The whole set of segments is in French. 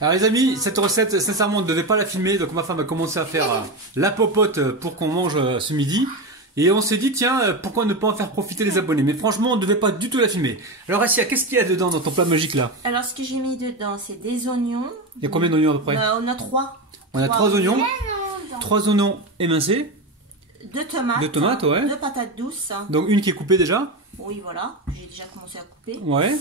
Alors les amis, cette recette, sincèrement, on ne devait pas la filmer, donc ma femme a commencé à faire la popote pour qu'on mange ce midi. Et on s'est dit, tiens, pourquoi ne pas en faire profiter les abonnés? Mais franchement, on ne devait pas du tout la filmer. Alors Assia, qu'est-ce qu'il y a dedans dans ton plat magique là? Alors ce que j'ai mis dedans, c'est des oignons. Il y a combien d'oignons à peu près? On a 3. On a 3 oignons, 3 oignons émincés. 2 tomates. 2 tomates, ouais. 2 patates douces. Donc une qui est coupée déjà. Oui, voilà. J'ai déjà commencé à couper. Ouais.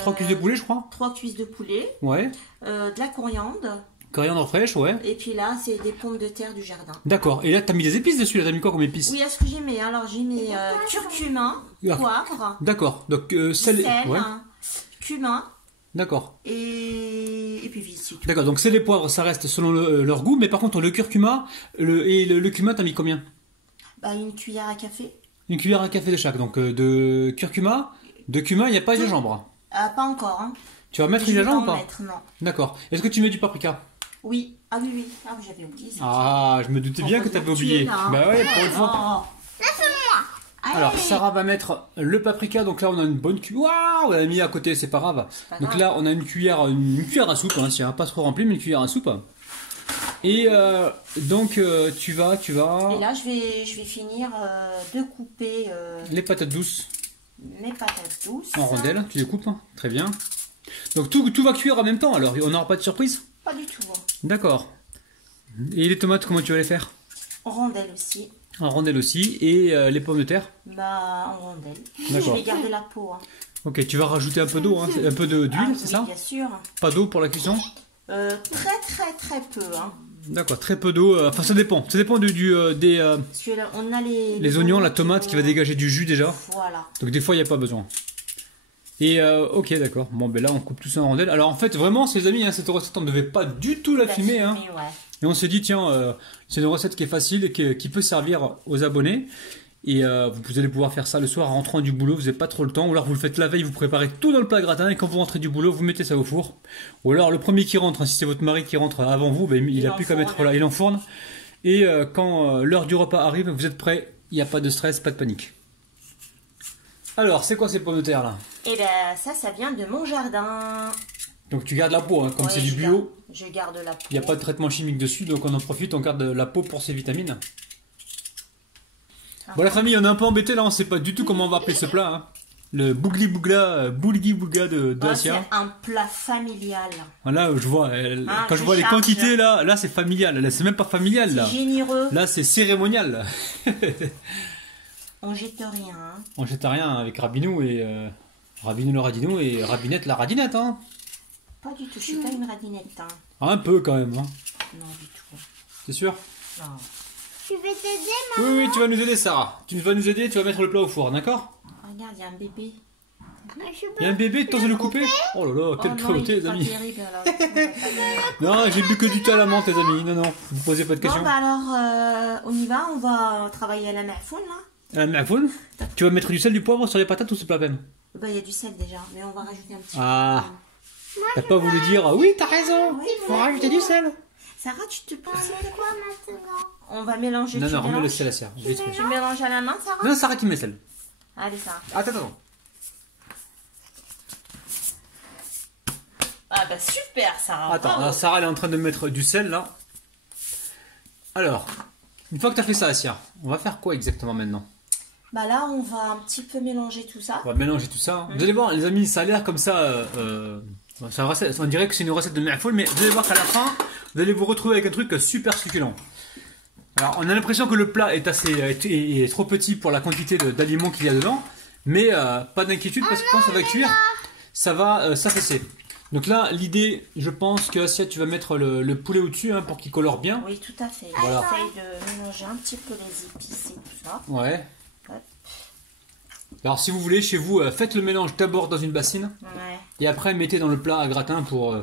3 cuisses de poulet, je crois. 3 cuisses de poulet. Ouais. De la coriandre. Coriandre fraîche, ouais. Et puis là, c'est des pommes de terre du jardin. D'accord. Et là, t'as mis des épices dessus. Là, t'as mis quoi comme épices? Oui, à ce que j'ai mis. Alors, j'ai mis curcuma, poivre. D'accord. Donc, sel, ouais. Cumin. D'accord. Et puis vite, c'est tout. D'accord. Donc, sel et poivre, ça reste selon leur goût. Mais par contre, le curcuma, le cumin, t'as mis combien? Bah, une cuillère à café. Une cuillère à café de chaque. Donc, de curcuma, de cumin, il n'y a pas de gingembre. Pas encore, hein. Tu vas mettre du gingembre ou pas? Mettre, non. D'accord. Est-ce que tu mets du paprika? Oui. Ah oui, oui. Ah, j'avais oublié ça. Ah, je me doutais bien que tu avais oublié. Bah ouais, pour une fois. Alors, Sarah va mettre le paprika. Donc là, on a une bonne cuillère. Waouh, on l'a mis à côté, c'est pas grave. Donc là, on a une cuillère à soupe. Hein, si pas trop rempli, mais une cuillère à soupe. Et donc, tu vas. Et là, je vais finir de couper les patates douces. Mes patates douces. En rondelles, tu les coupes. Hein, très bien. Donc tout va cuire en même temps. Alors, on n'aura pas de surprise? Pas du tout. D'accord. Et les tomates, comment tu vas les faire? En rondelles aussi. En rondelles aussi. Et les pommes de terre? Bah, en rondelles. D'accord. Je vais garder la peau. Hein. Ok, tu vas rajouter un peu d'eau, hein, un peu d'huile, c'est ça? Bien sûr. Pas d'eau pour la cuisson? Très peu. Hein. D'accord, très peu d'eau. Enfin, ça dépend. Ça dépend des. Parce que là, on a les oignons, la tomate qui va dégager du jus déjà. Voilà. Donc des fois, il n'y a pas besoin. Et ok, d'accord. Bon, ben là, on coupe tout ça en rondelles. Alors en fait, vraiment, ces amis, hein, cette recette, on ne devait pas du tout la filmer. Hein. Ouais. Et on s'est dit, tiens, c'est une recette qui est facile et qui peut servir aux abonnés. Et vous allez pouvoir faire ça le soir en rentrant du boulot, vous n'avez pas trop le temps. Ou alors vous le faites la veille, vous préparez tout dans le plat gratin. Et quand vous rentrez du boulot, vous mettez ça au four. Ou alors le premier qui rentre, hein, si c'est votre mari qui rentre avant vous, ben, il n'a plus qu'à mettre là, il enfourne. Et quand l'heure du repas arrive, vous êtes prêts, il n'y a pas de stress, pas de panique. Alors, c'est quoi ces pommes de terre là? Et ben ça vient de mon jardin. Donc tu gardes la peau, hein, comme c'est du bio. Je garde la peau. Il n'y a pas de traitement chimique dessus, donc on en profite, on garde la peau pour ses vitamines. Bon la famille, on est un peu embêté là, on sait pas du tout comment on va appeler ce plat. Hein. Le bougli bougla de Assia. C'est un plat familial. Voilà, je vois, quand je vois les quantités là c'est familial, là c'est même pas familial là. C'est généreux. Là c'est cérémonial. On jette rien. Hein. On jette rien avec Rabinou et Rabinou le radinou et Rabinette la radinette. Hein. Pas du tout, je suis pas une radinette. Hein. Un peu quand même. Hein. Non du tout. C'est sûr? Non. Je vais t'aider, maman. Oui, tu vas nous aider, Sarah. Tu vas nous aider, tu vas mettre le plat au four, d'accord? Regarde, il y a un bébé. Il y a un bébé, tu oses le couper? Oh là là, quelle cruauté, les amis. Terrible, Non, j'ai bu que du thé à la menthe, les amis. Non, vous posez pas de questions. Bon, bah alors, on y va, on va travailler à la mahfoun, là. À la mahfoun? Tu vas mettre du sel, du poivre sur les patates ou c'est pas la peine? Bah, il y a du sel déjà, mais on va rajouter un petit peu. T'as pas voulu dire, oui, t'as raison, faut rajouter du sel. Sarah, tu te penses de quoi maintenant? On va mélanger. Non, remets le sel à Sarah. Tu mélanges à la main, Sarah? Non, Sarah qui met le sel. Allez, Sarah. Attends. Ah bah super, Sarah. Attends, alors, Sarah elle est en train de mettre du sel là. Alors, une fois que tu as fait ça, Assia, on va faire quoi exactement maintenant? Bah là, on va un petit peu mélanger tout ça. On va mélanger tout ça. Vous allez voir, les amis, ça a l'air comme ça. On dirait que c'est une recette de mahfoul, mais vous allez voir qu'à la fin, vous allez vous retrouver avec un truc super succulent. Alors, on a l'impression que le plat est trop petit pour la quantité d'aliments qu'il y a dedans, mais pas d'inquiétude parce que quand ça va cuire, ça va s'affaisser. Donc là, l'idée, je pense que Assia, tu vas mettre le poulet au-dessus hein, pour qu'il colore bien. Oui, tout à fait. Voilà. J'essaye de mélanger un petit peu les épices et tout ça. Ouais. Hop. Alors si vous voulez, chez vous, faites le mélange d'abord dans une bassine. Ouais. Et après, mettez dans le plat à gratin pour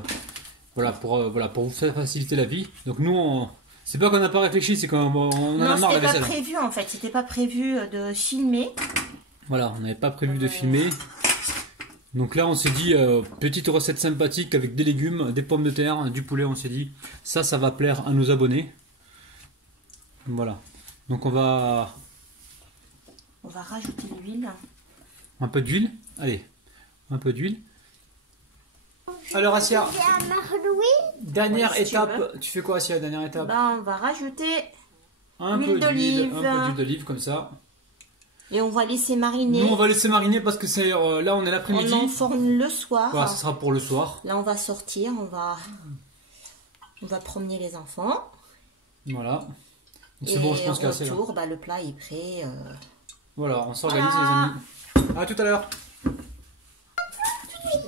vous faire faciliter la vie. Donc nous, c'est pas qu'on n'a pas réfléchi, c'est qu'on en a marre de la vaisselle. Non, c'était pas prévu en fait. C'était pas prévu de filmer. Voilà, on n'avait pas prévu de filmer. Donc là, on s'est dit, petite recette sympathique avec des légumes, des pommes de terre, du poulet, on s'est dit, ça va plaire à nos abonnés. Voilà. Donc on va rajouter l'huile. Un peu d'huile. Allez, un peu d'huile. Alors Asia, C'est à Marlouis. dernière Ouais, si tu étape. Tu fais quoi Asia, dernière étape? Ben, on va rajouter Un huile peu d'olive. un peu d'huile d'olive comme ça. et on va laisser mariner. Nous on va laisser mariner parce que c'est là on est On l'après-midi. enfourne le soir. Voilà, ce sera pour le soir. Là, on va sortir, on va promener les enfants. Voilà. Et C'est bon, je pense qu'il y a assez là. retour, bah, le plat est prêt. Voilà, on s'organise Voilà. les amis. À tout à l'heure.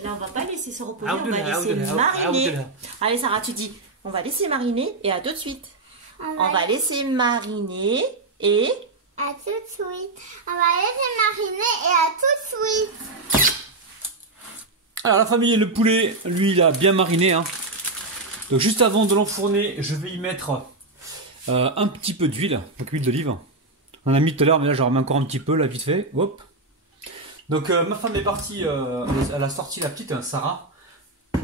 Là, on va pas laisser se reposer, on va laisser mariner. Allez, Sarah, tu dis, on va laisser mariner et à tout de suite. On va laisser mariner et... À tout de suite. On va laisser mariner et à tout de suite. Alors la famille, le poulet, lui, il a bien mariné. Hein. Donc juste avant de l'enfourner, je vais y mettre un petit peu d'huile, donc huile d'olive. On a mis tout à l'heure, mais là j'en remets encore un petit peu, là vite fait. Hop. Donc ma femme est partie, elle a sorti la petite Sarah,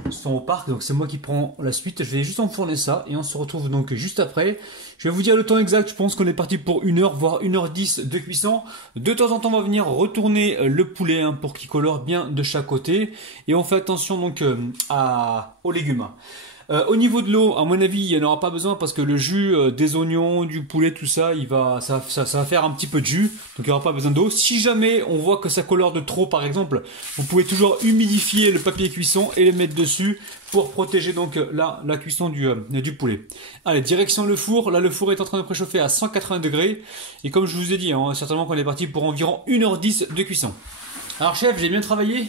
ils sont au parc, donc c'est moi qui prends la suite. Je vais juste enfourner ça et on se retrouve donc juste après. Je vais vous dire le temps exact, je pense qu'on est parti pour 1 heure, voire 1h10 de cuisson. De temps en temps, on va venir retourner le poulet hein, pour qu'il colore bien de chaque côté. Et on fait attention donc aux légumes. Au niveau de l'eau, à mon avis, il n'y en aura pas besoin parce que le jus des oignons, du poulet, tout ça, ça va faire un petit peu de jus. Donc il n'y aura pas besoin d'eau. Si jamais on voit que ça colore de trop, par exemple, vous pouvez toujours humidifier le papier cuisson et le mettre dessus pour protéger donc la cuisson du poulet. Allez, direction le four. Là, le four est en train de préchauffer à 180 degrés. Et comme je vous ai dit, hein, certainement qu'on est parti pour environ 1h10 de cuisson. Alors chef, j'ai bien travaillé?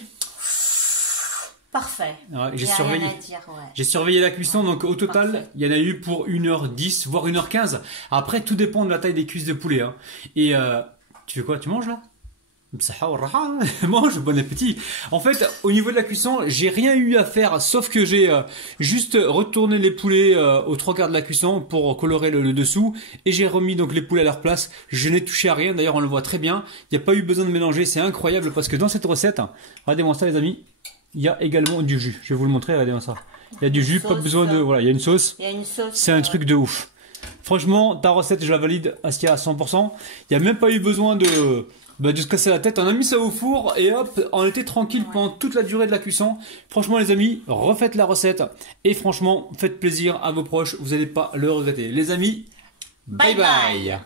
Parfait. Ouais, j'ai Rien surveillé. à dire, ouais. J'ai surveillé la cuisson, donc au total, Parfait. il y en a eu pour 1h10, voire 1h15. Après, tout dépend de la taille des cuisses de poulet. Hein. Et tu fais quoi? Tu manges là? Mange, bon appétit. En fait, au niveau de la cuisson, j'ai rien eu à faire, sauf que j'ai juste retourné les poulets aux 3/4 de la cuisson pour colorer le dessous, et j'ai remis donc les poulets à leur place. Je n'ai touché à rien, d'ailleurs on le voit très bien. Il n'y a pas eu besoin de mélanger, c'est incroyable parce que dans cette recette, regardez-moi ça les amis, il y a également du jus. Je vais vous le montrer, regardez-moi ça. Il y a du jus, pas besoin de... Voilà, il y a une sauce. Il y a une sauce. C'est un truc de ouf. Franchement, ta recette, je la valide à 100%. Il n'y a même pas eu besoin de se casser la tête. On a mis ça au four et hop, on était tranquille pendant toute la durée de la cuisson. Franchement, les amis, refaites la recette. Et franchement, faites plaisir à vos proches. Vous n'allez pas le regretter. Les amis, bye bye.